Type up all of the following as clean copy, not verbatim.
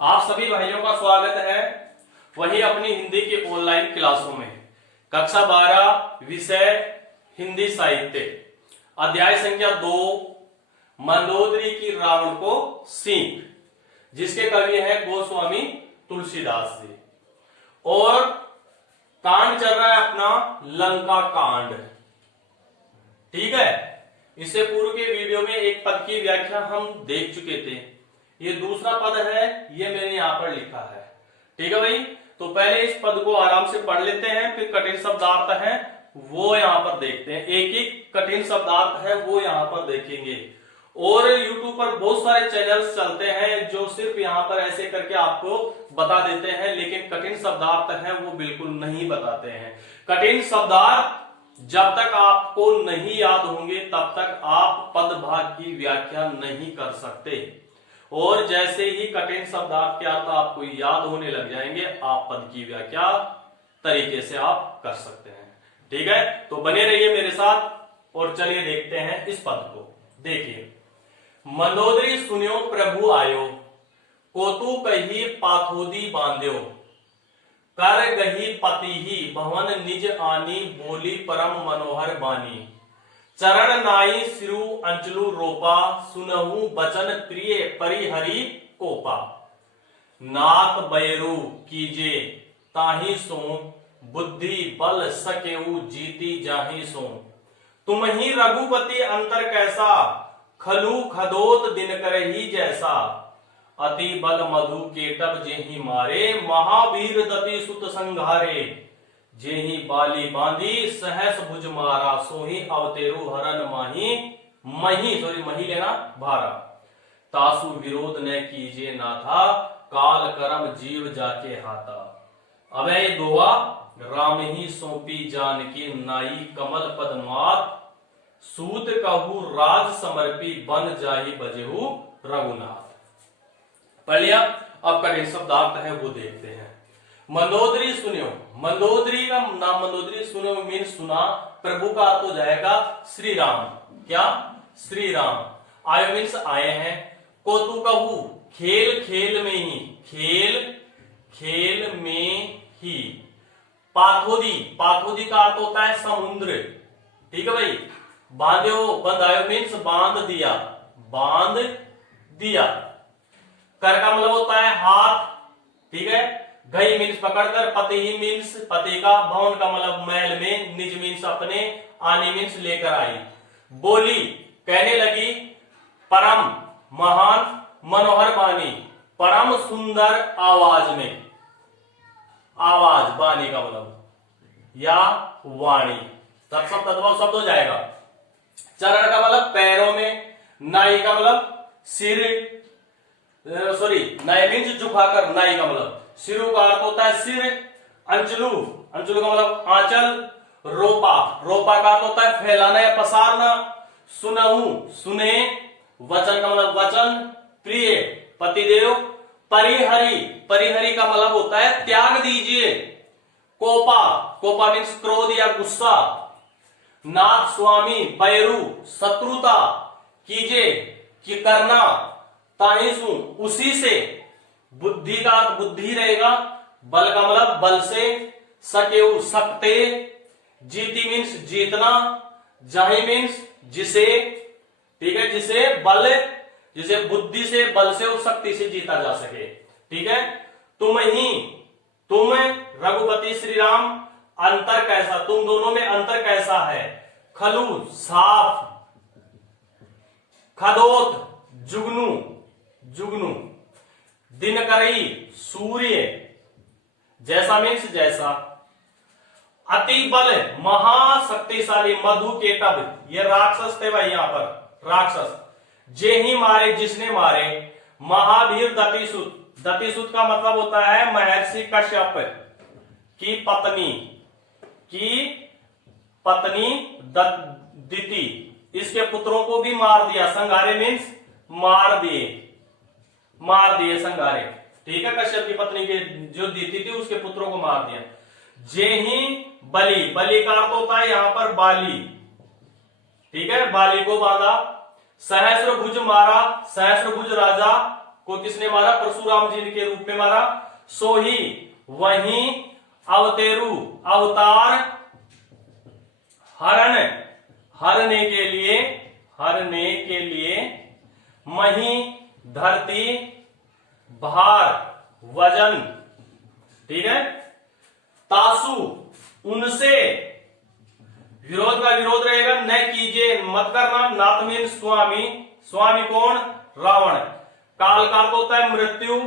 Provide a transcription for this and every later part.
आप सभी भाइयों का स्वागत है वही अपनी हिंदी की ऑनलाइन क्लासों में। कक्षा 12 विषय हिंदी साहित्य, अध्याय संख्या 2, मंदोदरी की रावण को सींग, जिसके कवि हैं गोस्वामी तुलसीदास जी। और कांड चल रहा है अपना लंका कांड। ठीक है, इससे पूर्व के वीडियो में एक पद की व्याख्या हम देख चुके थे। ये दूसरा पद है, ये मैंने यहां पर लिखा है। ठीक है भाई, तो पहले इस पद को आराम से पढ़ लेते हैं, फिर कठिन शब्दार्थ है वो यहां पर देखते हैं। एक एक कठिन शब्दार्थ है वो यहां पर देखेंगे। और YouTube पर बहुत सारे चैनल्स चलते हैं जो सिर्फ यहां पर ऐसे करके आपको बता देते हैं, लेकिन कठिन शब्दार्थ है वो बिल्कुल नहीं बताते हैं। कठिन शब्दार्थ जब तक आपको नहीं याद होंगे तब तक आप पद भाग की व्याख्या नहीं कर सकते। और जैसे ही कठिन शब्दार्थ के अर्थ आपको याद होने लग जाएंगे, आप पद की व्याख्या तरीके से आप कर सकते हैं। ठीक है, तो बने रहिए मेरे साथ और चलिए देखते हैं इस पद को। देखिए, मंदोदरी सुन्यो प्रभु आयो, कोतु कही पाथोदी बांध्यो, कर गही पति ही भवन निज आनी, बोली परम मनोहर बानी, चरण नाई सिरु अंचलु रोपा, सुनहु बचन प्रिय परिहरि कोपा, नाक बैरु कीजे ताही सो, बुद्धि बल सकेऊ जीती जाही सो, तुम ही रघुपति अंतर कैसा, खलु खदोत दिनकर ही जैसा, अति बल मधु केटब जेहि मारे, महावीर दति सुत संघारे, जेहि बाली बांधी सहस भुज मारा, सोही अवतेरु हरन मही लेना भारा, तासु विरोध न कीजे नाथा, काल करम जीव जाके हाथा, अभय दोआ राम ही सौंपी जानकी, नाई कमल पद मात, सूत कहू राज समर्पी, बन जाहि बजेहु रघुनाथ। पढ़ लिया। अब कठिन शब्दार्थ है वो देखते हैं। मंदोदरी सुनियो, मंदोदरी का नाम मंदोदरी सुनो मीन सुना, प्रभु का अर्थ हो जाएगा श्री राम। क्या? श्री राम। आयो मीन्स आए हैं। कोतु कहू, खेल खेल में ही, खेल खेल में ही। पाथोदी, पाथोदी का अर्थ होता है समुद्र। ठीक है भाई। बांध्यो, बंधायो मीन्स बांध दिया, बांध दिया। कर का मतलब होता है हाथ। ठीक है। गई मीन्स पकड़कर, पति ही मीन्स पति का, भवन का मतलब महल में, निज मीन्स अपने, आनी मीन्स लेकर आई। बोली कहने लगी, परम महान मनोहर बानी, परम सुंदर आवाज में। आवाज, बानी का मतलब या वाणी, तत्सम तद्भव शब्द हो जाएगा। चरण का मतलब पैरों में, नाई का मतलब सिर, नाई मीन्स झुकाकर, नाई का मतलब सिरु का अर्थ होता है सिर। अंचलू, अंचलू का मतलब आंचल। रोपा, रोपा का अर्थ होता है फैलाना या पसारना। सुनहु, सुने। वचन का मतलब वचन। प्रिय, पतिदेव। परिहरि, परिहरि का मतलब होता है त्याग दीजिए। कोपा, कोपा मीन्स क्रोध या गुस्सा। नाथ स्वामी, बैरु शत्रुता। कीजे कि करना। ताहिसु उसी से। बुद्धि का अर्थ बुद्धि रहेगा। बल का मतलब बल से। सकेऊ सकते। जीती मीन्स जीतना। जाहि मीन्स जिसे। ठीक है, जिसे बल, जिसे बुद्धि से, बल से और शक्ति से जीता जा सके। ठीक है। तुम ही, तुम रघुपति श्री राम, अंतर कैसा, तुम दोनों में अंतर कैसा है। खलु साफ। खदोत जुगनू, जुगनू। दिनकरई सूर्य, जैसा मीन्स जैसा। अति बल महाशक्तिशाली। मधु केटब, ये राक्षस थे भाई, यहां पर राक्षस। जे ही मारे, जिसने मारे। महावीर दतिसुत, दतिसुत का मतलब होता है महर्षि कश्यप की पत्नी, की पत्नी दिति। इसके पुत्रों को भी मार दिया। संघारे मीन्स मार दिए, मार दिए संघारे। ठीक है, कश्यप की पत्नी के जो दिति थी उसके पुत्रों को मार दिया। जे ही बलि, बलि का अर्थ होता है यहां पर बाली। ठीक है, बाली को बांधा। सहस्र भुज मारा, सहस्र भुज राजा को किसने मारा? परशुराम जी के रूप में मारा। सो ही वही अवतेरु अवतार हरने के लिए मही धरती भार वजन, ठीक है। तासु उनसे, विरोध का विरोध रहेगा, न कीजिए मत करना, नाथ मीन स्वामी, स्वामी कौन? रावण। काल का अर्थ होता है मृत्यु,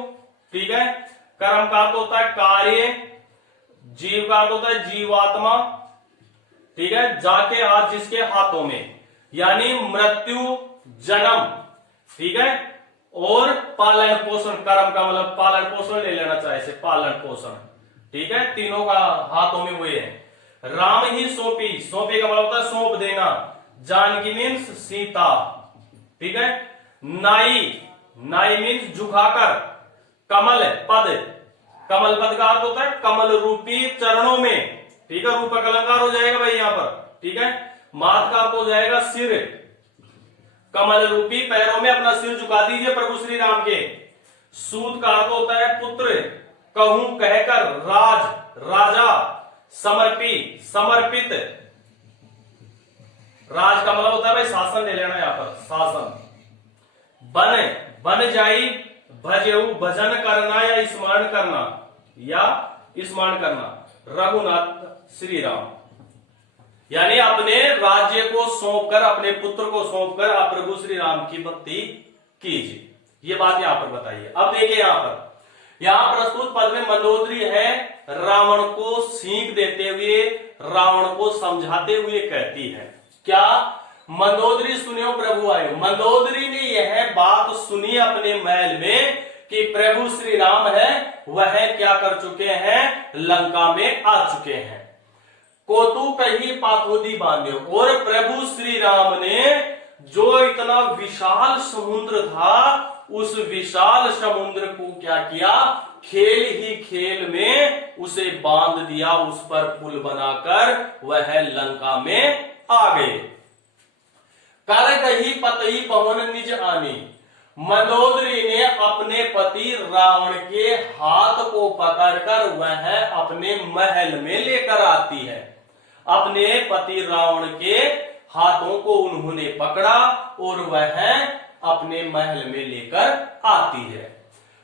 ठीक है। कर्म का अर्थ होता है कार्य, जीव का अर्थ होता है जीवात्मा, ठीक है। जाके आज जिसके हाथों में, यानी मृत्यु जन्म, ठीक है, और पालन पोषण, कर्म का मतलब पालन पोषण ले लेना चाहिए, पालन पोषण, ठीक है, तीनों का हाथों में हुए हैं। राम ही सौंपी, सौंपी का मतलब होता है सौंप देना, जानकी मीन्स सीता, ठीक है। नाई, नाई मीन्स झुकाकर, कमल पद, कमल पद का अर्थ होता है कमल रूपी चरणों में, ठीक है, रूपक अलंकार हो जाएगा भाई यहां पर, ठीक है। माथ का अर्थ हो जाएगा सिर, कमल रूपी पैरों में अपना सिर झुका दीजिए प्रभु श्री राम के। सूत का अर्थ होता है पुत्र, कहूं कहकर, राज राजा, समर्पी समर्पित, राज का मतलब होता है भाई शासन ले लेना यहां पर, शासन। बन जाई भजेऊ, भजन करना या स्मरण करना, या स्मरण करना, रघुनाथ श्री राम, यानी अपने राज्य को सौंपकर, अपने पुत्र को सौंपकर आप प्रभु श्री राम की भक्ति कीजिए। ये बात यहां पर बताइए। अब देखिए यहां प्रस्तुत पद में मंदोदरी है, रावण को सीख देते हुए, रावण को समझाते हुए कहती है क्या? मंदोदरी सुनियो प्रभु आयो। मंदोदरी ने यह बात सुनी अपने महल में कि प्रभु श्री राम है वह क्या कर चुके हैं? लंका में आ चुके हैं। कोतु कही पाथोदी बांध्यो, और प्रभु श्री राम ने जो इतना विशाल समुद्र था, उस विशाल समुद्र को क्या किया? खेल ही खेल में उसे बांध दिया, उस पर पुल बनाकर वह लंका में आ गए। कर कही पतई पवन निज आनी, मंदोदरी ने अपने पति रावण के हाथ को पकड़कर वह अपने महल में लेकर आती है। अपने पति रावण के हाथों को उन्होंने पकड़ा और वह अपने महल में लेकर आती है।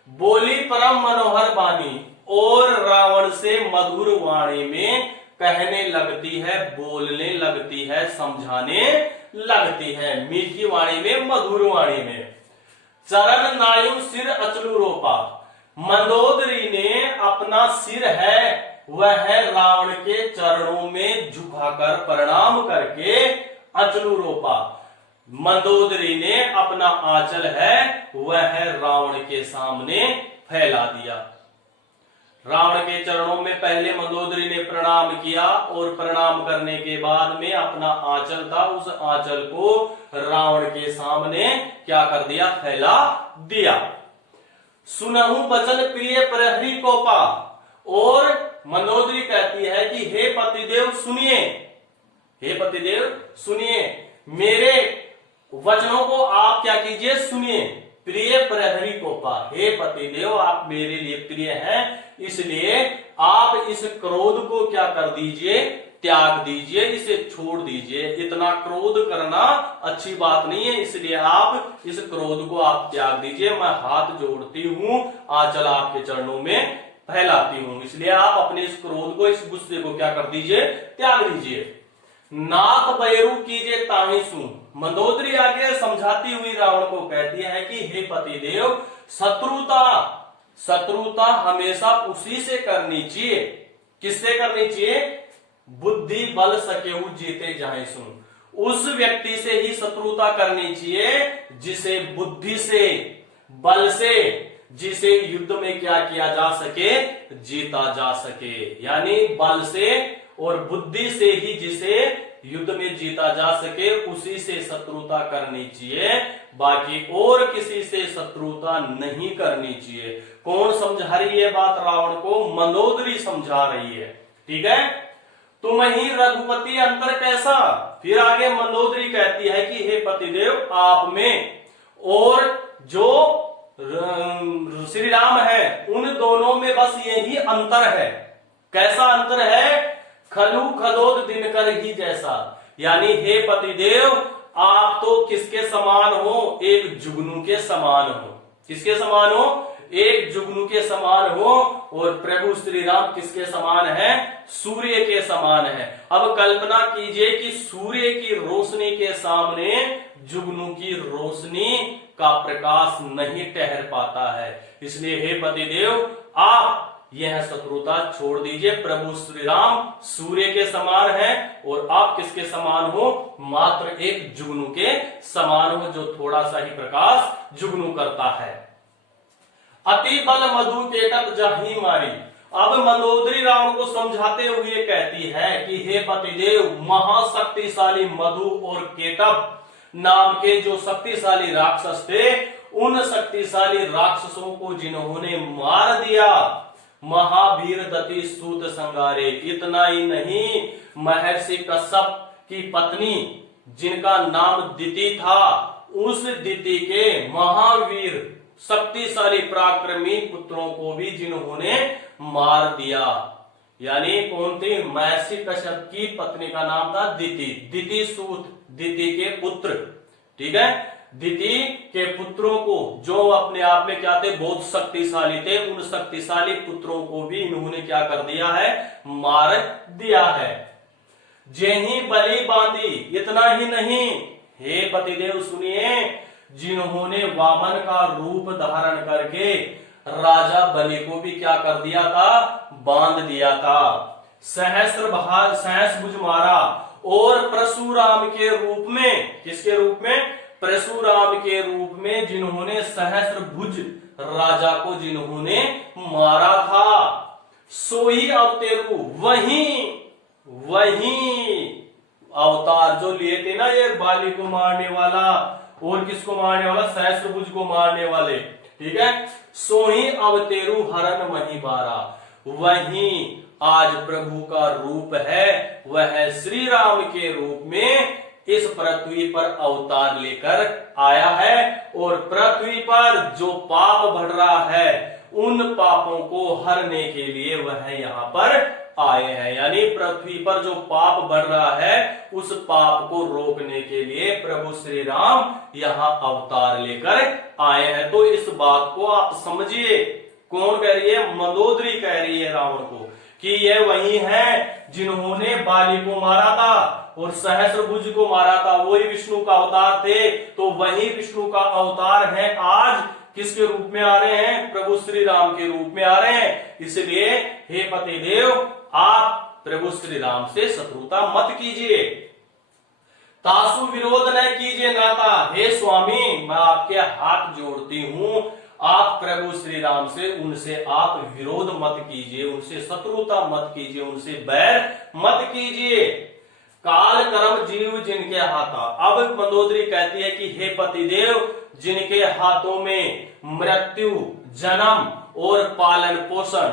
बोली परम मनोहर वाणी, और रावण से मधुर वाणी में कहने लगती है, बोलने लगती है, समझाने लगती है, मीठी वाणी में, मधुर वाणी में। चरण नायु सिर अचलू रोपा, मंदोदरी ने अपना सिर है वह रावण के चरणों में झुकाकर प्रणाम करके अचलू रोपा। मंदोदरी ने अपना आंचल है वह रावण के सामने फैला दिया। रावण के चरणों में पहले मंदोदरी ने प्रणाम किया, और प्रणाम करने के बाद में अपना आंचल था, उस आंचल को रावण के सामने क्या कर दिया? फैला दिया। सुनहु बचन प्रिय प्रहरी को पा, और मंदोदरी कहती है कि हे पतिदेव सुनिए, हे पतिदेव सुनिए, मेरे वचनों को आप क्या कीजिए? सुनिए। प्रिय प्रहरी को पा, हे पतिदेव आप मेरे लिए प्रिय हैं, इसलिए आप इस क्रोध को क्या कर दीजिए? त्याग दीजिए, इसे छोड़ दीजिए। इतना क्रोध करना अच्छी बात नहीं है, इसलिए आप इस क्रोध को आप त्याग दीजिए। मैं हाथ जोड़ती हूं, आंचल आपके चरणों में फैलाती हूं, इसलिए आप अपने इस क्रोध को, इस गुस्से को क्या कर दीजिए? त्याग दीजिए। नाथ बैरू कीजिए ताहि सु, मंदोदरी आगे समझाती हुई रावण को कहती है कि हे पतिदेव, शत्रुता हमेशा उसी से करनी चाहिए। किससे करनी चाहिए? बुद्धि बल सकेहु जीते जाए सुन, उस व्यक्ति से ही शत्रुता करनी चाहिए जिसे बुद्धि से, बल से, जिसे युद्ध में क्या किया जा सके? जीता जा सके। यानी बल से और बुद्धि से ही जिसे युद्ध में जीता जा सके, उसी से शत्रुता करनी चाहिए, बाकी और किसी से शत्रुता नहीं करनी चाहिए। कौन समझा रही है बात रावण को? मंदोदरी समझा रही है, ठीक है। तुम ही रघुपति अंतर कैसा, फिर आगे मंदोदरी कहती है कि हे पतिदेव आप में और जो श्री राम है, उन दोनों में बस यही अंतर है। कैसा अंतर है? खलु खदोद दिनकर ही जैसा, यानी हे पतिदेव आप तो किसके समान हो? एक जुगनू के समान हो। किसके समान हो? एक जुगनू के समान हो। और प्रभु श्री राम किसके समान है? सूर्य के समान है। अब कल्पना कीजिए कि सूर्य की रोशनी के सामने जुगनू की रोशनी का प्रकाश नहीं ठहर पाता है। इसलिए हे पतिदेव आप यह शत्रुता छोड़ दीजिए। प्रभु श्री राम सूर्य के समान हैं और आप किसके समान हो? मात्र एक जुगनू के समान हो, जो थोड़ा सा ही प्रकाश जुगनू करता है। अति बल मधु केटक जाहि मारी। अब मंदोदरी रावण को समझाते हुए कहती है कि हे पतिदेव, महाशक्तिशाली मधु और केटक नाम के जो शक्तिशाली राक्षस थे, उन शक्तिशाली राक्षसों को जिन्होंने मार दिया, महावीर दति सूत संगारे। इतना ही नहीं, महर्षि कश्यप की पत्नी जिनका नाम दिति था, उस दिति के महावीर शक्तिशाली पराक्रमी पुत्रों को भी जिन्होंने मार दिया। यानी कौन थी? महर्षि कश्यप की पत्नी का नाम था दिति, दिति सूत, दिति के पुत्र। ठीक है, दिति के पुत्रों को, जो अपने आप में क्या थे? बहुत शक्तिशाली थे। उन शक्तिशाली पुत्रों को भी इन्होंने क्या कर दिया है? मार दिया है। जेहि बलि बांधी। इतना ही नहीं, हे पतिदेव सुनिए, जिन्होंने वामन का रूप धारण करके राजा बलि को भी क्या कर दिया था? बांध दिया था। सहस्र भुज मारा और परशुराम के रूप में, किसके रूप में? परशुराम के रूप में जिन्होंने सहस्र भुज राजा को जिन्होंने मारा था, सोही अवतेरु। वही अवतार जो लिए थे ना, ये बाली को मारने वाला और किसको मारने वाला? सहस्त्रभुज को मारने वाले। ठीक है, सोही अवतेरु हरन वही बारा। वही आज प्रभु का रूप है, वह श्री राम के रूप में इस पृथ्वी पर अवतार लेकर आया है। और पृथ्वी पर जो पाप बढ़ रहा है, उन पापों को हरने के लिए वह यहाँ पर आए हैं। यानी पृथ्वी पर जो पाप बढ़ रहा है, उस पाप को रोकने के लिए प्रभु श्री राम यहाँ अवतार लेकर आए हैं। तो इस बात को आप समझिए। कौन कह रही है? मंदोदरी कह रही है रावण को कि यह वही है जिन्होंने बाली को मारा था और सहस्त्रभुज को मारा था। वही विष्णु का अवतार थे। तो वही विष्णु का अवतार है, आज किसके रूप में आ रहे हैं? प्रभु श्री राम के रूप में आ रहे हैं। इसलिए हे पतिदेव, आप प्रभु श्री राम से शत्रुता मत कीजिए। तासु विरोध न कीजिए नाता। हे स्वामी, मैं आपके हाथ जोड़ती हूं, आप प्रभु श्री राम से, उनसे आप विरोध मत कीजिए, उनसे शत्रुता मत कीजिए, उनसे बैर मत कीजिए। काल कर्म जीव जिनके हाथा। अब मंदोदरी कहती है कि हे पतिदेव, जिनके हाथों में मृत्यु, जन्म और पालन पोषण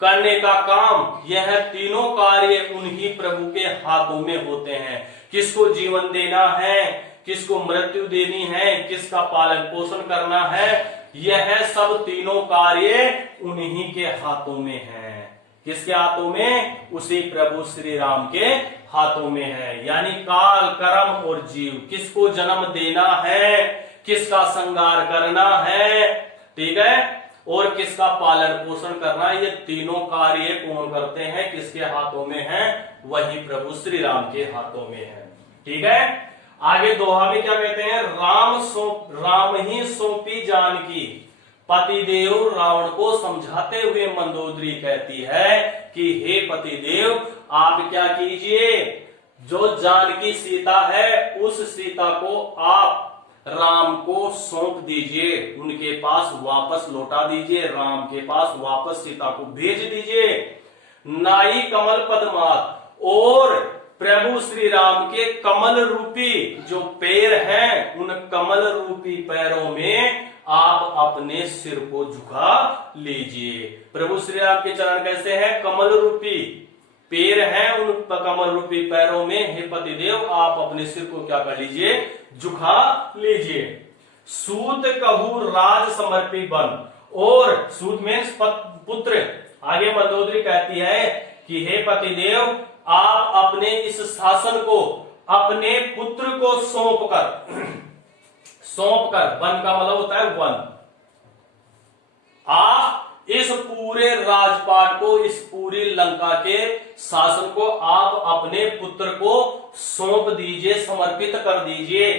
करने का काम, यह तीनों कार्य उन्हीं प्रभु के हाथों में होते हैं। किसको जीवन देना है, किसको मृत्यु देनी है, किसका पालन पोषण करना है, यह सब तीनों कार्य उन्हीं के हाथों में है। किसके हाथों में? उसी प्रभु श्री राम के हाथों में है। यानी काल, कर्म और जीव, किसको जन्म देना है, किसका संगार करना है, ठीक है, और किसका पालन पोषण करना है, ये तीनों कार्य कौन करते हैं? किसके हाथों में है? वही प्रभु श्री राम के हाथों में है। ठीक है, आगे दोहा में क्या कहते हैं? राम ही सौंपी जानकी। पतिदेव रावण को समझाते हुए मंदोदरी कहती है कि हे पतिदेव, आप क्या कीजिए, जो जानकी सीता है, उस सीता को आप राम को सौंप दीजिए, उनके पास वापस लौटा दीजिए, राम के पास वापस सीता को भेज दीजिए। नाई कमल पद्मात। और प्रभु श्री राम के कमल रूपी जो पैर हैं, उन कमल रूपी पैरों में आप अपने सिर को झुका लीजिए। प्रभु श्री राम के चरण कैसे हैं? कमल रूपी पैर हैं, उन कमल रूपी पैरों में हे पतिदेव आप अपने सिर को क्या कर लीजिए? झुका लीजिए। सूत कहू राज समर्पी बन। और सूत मीन्स पुत्र। आगे मंदोदरी कहती है कि हे पतिदेव, आप अपने इस शासन को अपने पुत्र को सौंप कर, वन का मतलब होता है वन, आप इस पूरे राजपाट को, इस पूरी लंका के शासन को आप अपने पुत्र को सौंप दीजिए, समर्पित कर दीजिए।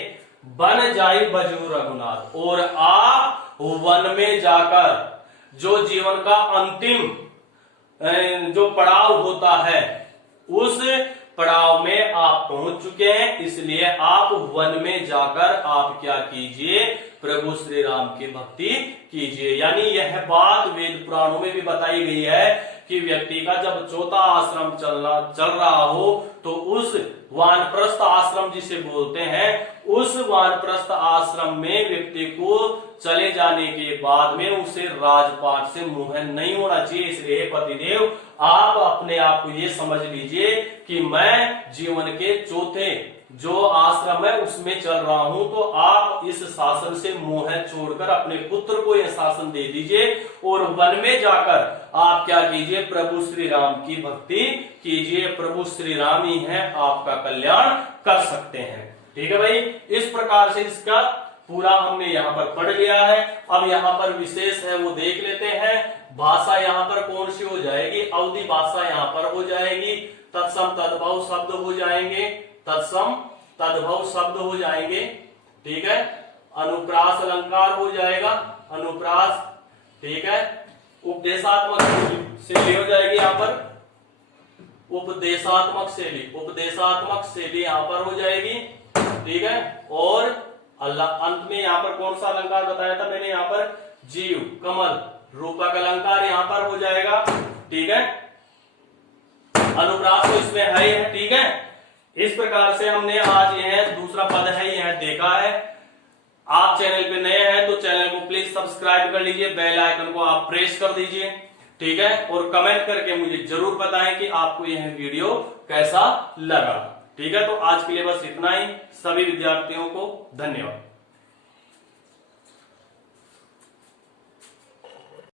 बन जाई बजू रघुनाथ, और आप वन में जाकर जो जीवन का अंतिम जो पड़ाव होता है, उस पड़ाव में आप पहुंच चुके हैं, इसलिए आप वन में जाकर आप क्या कीजिए, प्रभु श्री राम की भक्ति कीजिए। यानी यह बात वेद पुराणों में भी बताई गई है कि व्यक्ति का जब चौथा आश्रम चल रहा हो तो उस वानप्रस्थ आश्रम जिसे बोलते हैं, उस वानप्रस्थ आश्रम में व्यक्ति को चले जाने के बाद में उसे राजपाट से मोह नहीं होना चाहिए। इसलिए पतिदेव, आप अपने आप को ये समझ लीजिए कि मैं जीवन के चौथे जो आश्रम है उसमें चल रहा हूं, तो आप इस शासन से मोह छोड़कर अपने पुत्र को यह शासन दे दीजिए और वन में जाकर आप क्या कीजिए, प्रभु श्री राम की भक्ति कीजिए। प्रभु श्री राम ही है आपका कल्याण कर सकते हैं। ठीक है भाई, इस प्रकार से इसका पूरा हमने यहाँ पर पढ़ लिया है। अब यहाँ पर विशेष है वो देख लेते हैं। भाषा यहाँ पर कौन सी हो जाएगी, अवधि भाषा यहाँ पर हो जाएगी, तत्सम तद्भव शब्द हो जाएंगे, तत्सम तद्भव शब्द हो जाएंगे। ठीक है, अनुप्रास अलंकार हो जाएगा, अनुप्रास। ठीक है, उपदेशात्मक शैली हो जाएगी यहाँ पर, उपदेशात्मक शैली यहाँ पर हो जाएगी। ठीक है, और अंत में यहाँ पर कौन सा अलंकार बताया था मैंने, यहाँ पर जीव, कमल, रूपक अलंकार यहाँ पर हो जाएगा। ठीक है, अनुप्रास तो इसमें है ही है। ठीक है, इस प्रकार से हमने आज यह दूसरा पद है यह देखा है। आप चैनल पे नए हैं तो चैनल को प्लीज सब्सक्राइब कर लीजिए, बेल आइकन को आप प्रेस कर दीजिए। ठीक है, और कमेंट करके मुझे जरूर बताएं कि आपको यह वीडियो कैसा लगा। ठीक है, तो आज के लिए बस इतना ही। सभी विद्यार्थियों को धन्यवाद।